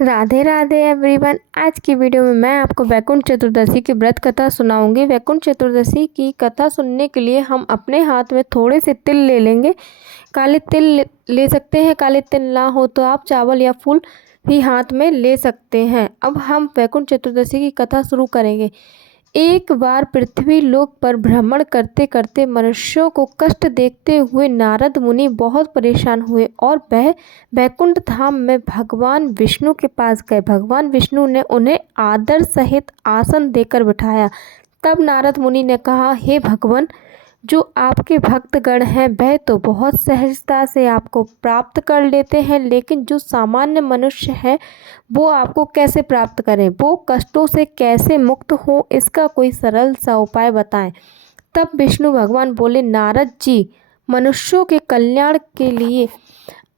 Radhe Radhe everyone. आज की video में मैं आपको वैकुंठ चतुर्दशी की व्रत कथा सुनाऊंगी। वैकुंठ चतुर्दशी की कथा सुनने के लिए हम अपने हाथ में थोड़े से तिल ले लेंगे। काले तिल ले सकते हैं, काले तिल ना हो तो आप चावल या फूल भी हाथ में ले सकते हैं। अब हम वैकुंठ चतुर्दशी की कथा शुरू करेंगे। एक बार पृथ्वी लोक पर भ्रमण करते करते मनुष्यों को कष्ट देखते हुए नारद मुनि बहुत परेशान हुए और वह वैकुंठ धाम में भगवान विष्णु के पास गए। भगवान विष्णु ने उन्हें आदर सहित आसन देकर बिठाया। तब नारद मुनि ने कहा, हे भगवान, जो आपके भक्तगण हैं वह तो बहुत सहजता से आपको प्राप्त कर लेते हैं, लेकिन जो सामान्य मनुष्य है वो आपको कैसे प्राप्त करें, वो कष्टों से कैसे मुक्त हो, इसका कोई सरल सा उपाय बताएं। तब विष्णु भगवान बोले, नारद जी, मनुष्यों के कल्याण के लिए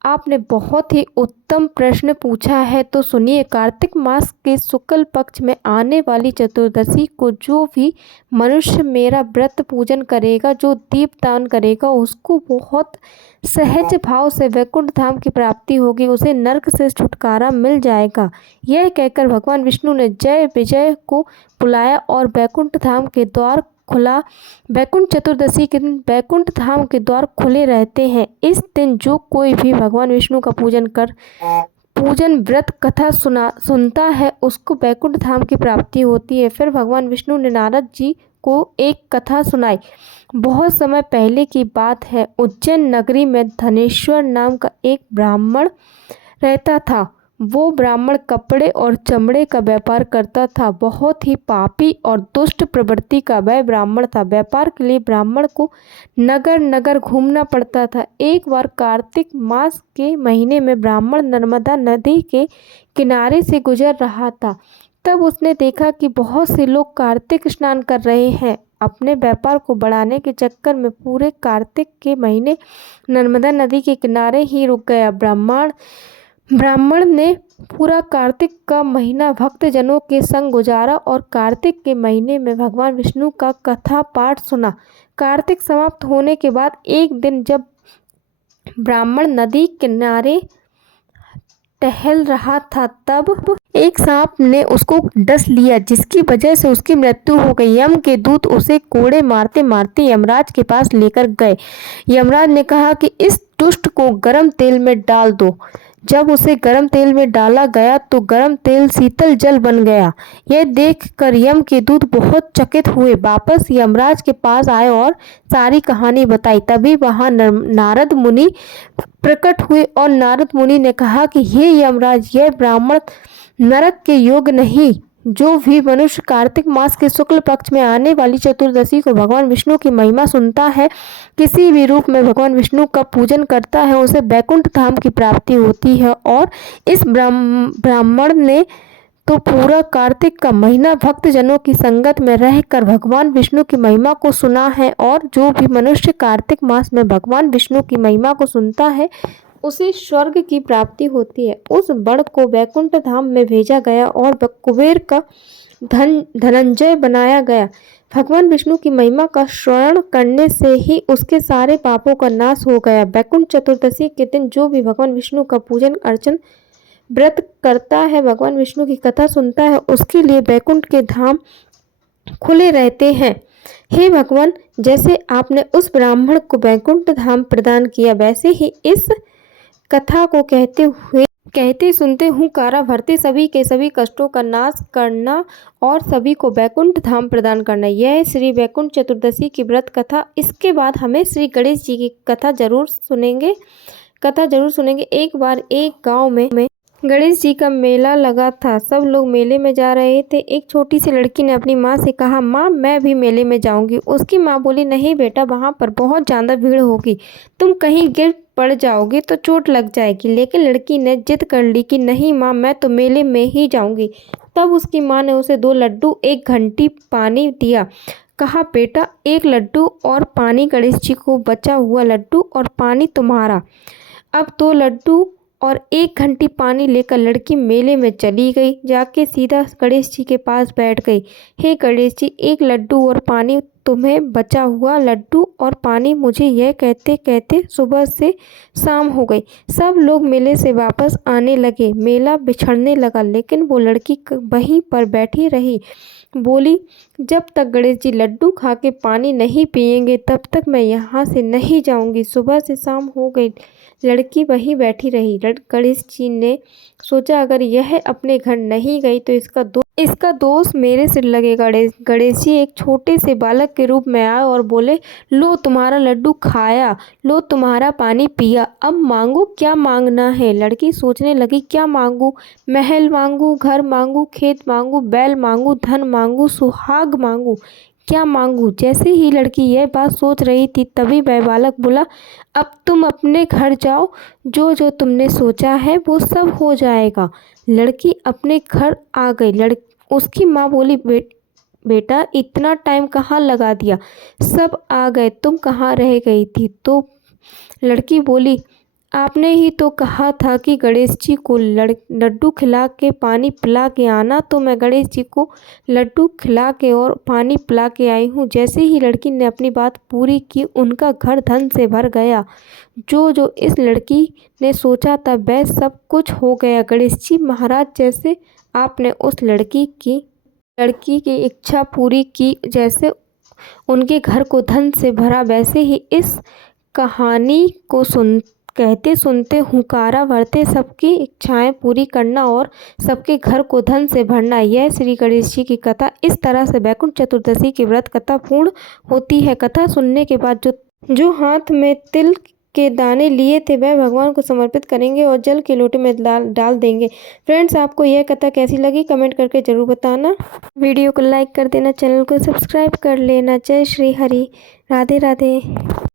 आपने बहुत ही उत्तम प्रश्न पूछा है, तो सुनिए। कार्तिक मास के शुक्ल पक्ष में आने वाली चतुर्दशी को जो भी मनुष्य मेरा व्रत पूजन करेगा, जो दीपदान करेगा, उसको बहुत सहज भाव से वैकुंठ धाम की प्राप्ति होगी, उसे नरक से छुटकारा मिल जाएगा। यह कहकर भगवान विष्णु ने जय विजय को बुलाया और वैकुंठ धाम के द्वार खुला। वैकुंठ चतुर्दशी के दिन वैकुंठ धाम के द्वार खुले रहते हैं। इस दिन जो कोई भी भगवान विष्णु का पूजन व्रत कथा सुनता है, उसको वैकुंठ धाम की प्राप्ति होती है। फिर भगवान विष्णु ने नारद जी को एक कथा सुनाई। बहुत समय पहले की बात है। उज्जैन नगरी में धनेश्वर नाम का एक ब्राह्मण रहता था। वो ब्राह्मण कपड़े और चमड़े का व्यापार करता था। बहुत ही पापी और दुष्ट प्रवृत्ति का वह ब्राह्मण था। व्यापार के लिए ब्राह्मण को नगर नगर घूमना पड़ता था। एक बार कार्तिक मास के महीने में ब्राह्मण नर्मदा नदी के किनारे से गुजर रहा था। तब उसने देखा कि बहुत से लोग कार्तिक स्नान कर रहे हैं। अपने व्यापार को बढ़ाने के चक्कर में पूरे कार्तिक के महीने नर्मदा नदी के किनारे ही रुक गया। ब्राह्मण ने पूरा कार्तिक का महीना भक्तजनों के संग गुजारा और कार्तिक के महीने में भगवान विष्णु का कथा पाठ सुना। कार्तिक समाप्त होने के बाद एक दिन जब ब्राह्मण नदी किनारे टहल रहा था, तब एक सांप ने उसको डस लिया, जिसकी वजह से उसकी मृत्यु हो गई। यम के दूत उसे कोड़े मारते मारते यमराज के पास लेकर गए। यमराज ने कहा कि इस दुष्ट को गर्म तेल में डाल दो। जब उसे गर्म तेल में डाला गया तो गर्म तेल शीतल जल बन गया। यह देखकर यम के दूत बहुत चकित हुए। वापस यमराज के पास आए और सारी कहानी बताई। तभी वहां नारद मुनि प्रकट हुए और नारद मुनि ने कहा कि हे यमराज, यह ब्राह्मण नरक के योग्य नहीं। जो भी मनुष्य कार्तिक मास के शुक्ल पक्ष में आने वाली चतुर्दशी को भगवान विष्णु की महिमा सुनता है, किसी भी रूप में भगवान विष्णु का पूजन करता है, उसे वैकुंठ धाम की प्राप्ति होती है। और इस ब्राह्मण ने तो पूरा कार्तिक का महीना भक्तजनों की संगत में रहकर भगवान विष्णु की महिमा को सुना है। और जो भी मनुष्य कार्तिक मास में भगवान विष्णु की महिमा को सुनता है, उसे स्वर्ग की प्राप्ति होती है। उस बड़ को वैकुंठ धाम में भेजा गया और कुबेर का धनंजय बनाया गया। भगवान विष्णु की महिमा का श्रवण करने से ही उसके सारे पापों का नाश हो गया। वैकुंठ चतुर्दशी के दिन जो भी भगवान विष्णु का पूजन अर्चन व्रत करता है, भगवान विष्णु की कथा सुनता है, उसके लिए वैकुंठ के धाम खुले रहते हैं। हे भगवान, जैसे आपने उस ब्राह्मण को वैकुंठ धाम प्रदान किया, वैसे ही इस कथा को कहते सुनते हुंकारा भरते सभी के सभी कष्टों का नाश करना और सभी को वैकुंठ धाम प्रदान करना। यह श्री वैकुंठ चतुर्दशी की व्रत कथा। इसके बाद हमें श्री गणेश जी की कथा जरूर सुनेंगे। एक बार एक गांव में गणेश जी का मेला लगा था। सब लोग मेले में जा रहे थे। एक छोटी सी लड़की ने अपनी माँ से कहा, माँ, मैं भी मेले में जाऊंगी। उसकी माँ बोली, नहीं बेटा, वहाँ पर बहुत ज़्यादा भीड़ होगी, तुम कहीं गिर पड़ जाओगी तो चोट लग जाएगी। लेकिन लड़की ने जिद कर ली कि नहीं माँ, मैं तो मेले में ही जाऊंगी। तब उसकी माँ ने उसे 2 लड्डू, 1 घंटी पानी दिया। कहा, बेटा, 1 लड्डू और पानी गणेश जी को, बचा हुआ लड्डू और पानी तुम्हारा। अब 2 लड्डू और 1 घंटी पानी लेकर लड़की मेले में चली गई। जाके सीधा गणेश जी के पास बैठ गई। हे गणेश जी, एक लड्डू और पानी, तुम्हें बचा हुआ लड्डू और पानी मुझे, यह कहते कहते सुबह से शाम हो गई। सब लोग मेले से वापस आने लगे। मेला बिछड़ने लगा, लेकिन वो लड़की वहीं पर बैठी रही। बोली, जब तक गणेश जी लड्डू खा के पानी नहीं पिएंगे तब तक मैं यहाँ से नहीं जाऊँगी। सुबह से शाम हो गई, लड़की वहीं बैठी रही। गणेश जी ने सोचा, अगर यह अपने घर नहीं गई तो इसका दोष मेरे सिर लगेगा। गणेश जी एक छोटे से बालक के रूप में आए और बोले, लो तुम्हारा लड्डू खाया, लो तुम्हारा पानी पिया, अब मांगो क्या मांगना है। लड़की सोचने लगी, क्या मांगू? महल मांगू, घर मांगू, खेत मांगू, बैल मांगू, धन मांगू, सुहाग मांगू, क्या मांगू? जैसे ही लड़की यह बात सोच रही थी तभी वह बालक बोला, अब तुम अपने घर जाओ, जो जो तुमने सोचा है वो सब हो जाएगा। लड़की अपने घर आ गई। उसकी माँ बोली, बेटा इतना टाइम कहाँ लगा दिया, सब आ गए, तुम कहाँ रह गई थी? तो लड़की बोली, आपने ही तो कहा था कि गणेश जी को लड्डू खिला के पानी पिला के आना, तो मैं गणेश जी को लड्डू खिला के और पानी पिला के आई हूँ। जैसे ही लड़की ने अपनी बात पूरी की, उनका घर धन से भर गया। जो जो इस लड़की ने सोचा था वह सब कुछ हो गया। गणेश जी महाराज, जैसे आपने उस लड़की की इच्छा पूरी की, जैसे उनके घर को धन से भरा, वैसे ही इस कहानी को कहते सुनते हुंकारा भरते सबकी इच्छाएं पूरी करना और सबके घर को धन से भरना। यह श्री गणेश जी की कथा इस तरह से वैकुंठ चतुर्दशी की व्रत कथा पूर्ण होती है। कथा सुनने के बाद जो हाथ में तिल के दाने लिए थे वह भगवान को समर्पित करेंगे और जल के लोटे में डाल देंगे। फ्रेंड्स, आपको यह कथा कैसी लगी कमेंट करके ज़रूर बताना। वीडियो को लाइक कर देना, चैनल को सब्सक्राइब कर लेना। जय श्री हरि, राधे राधे।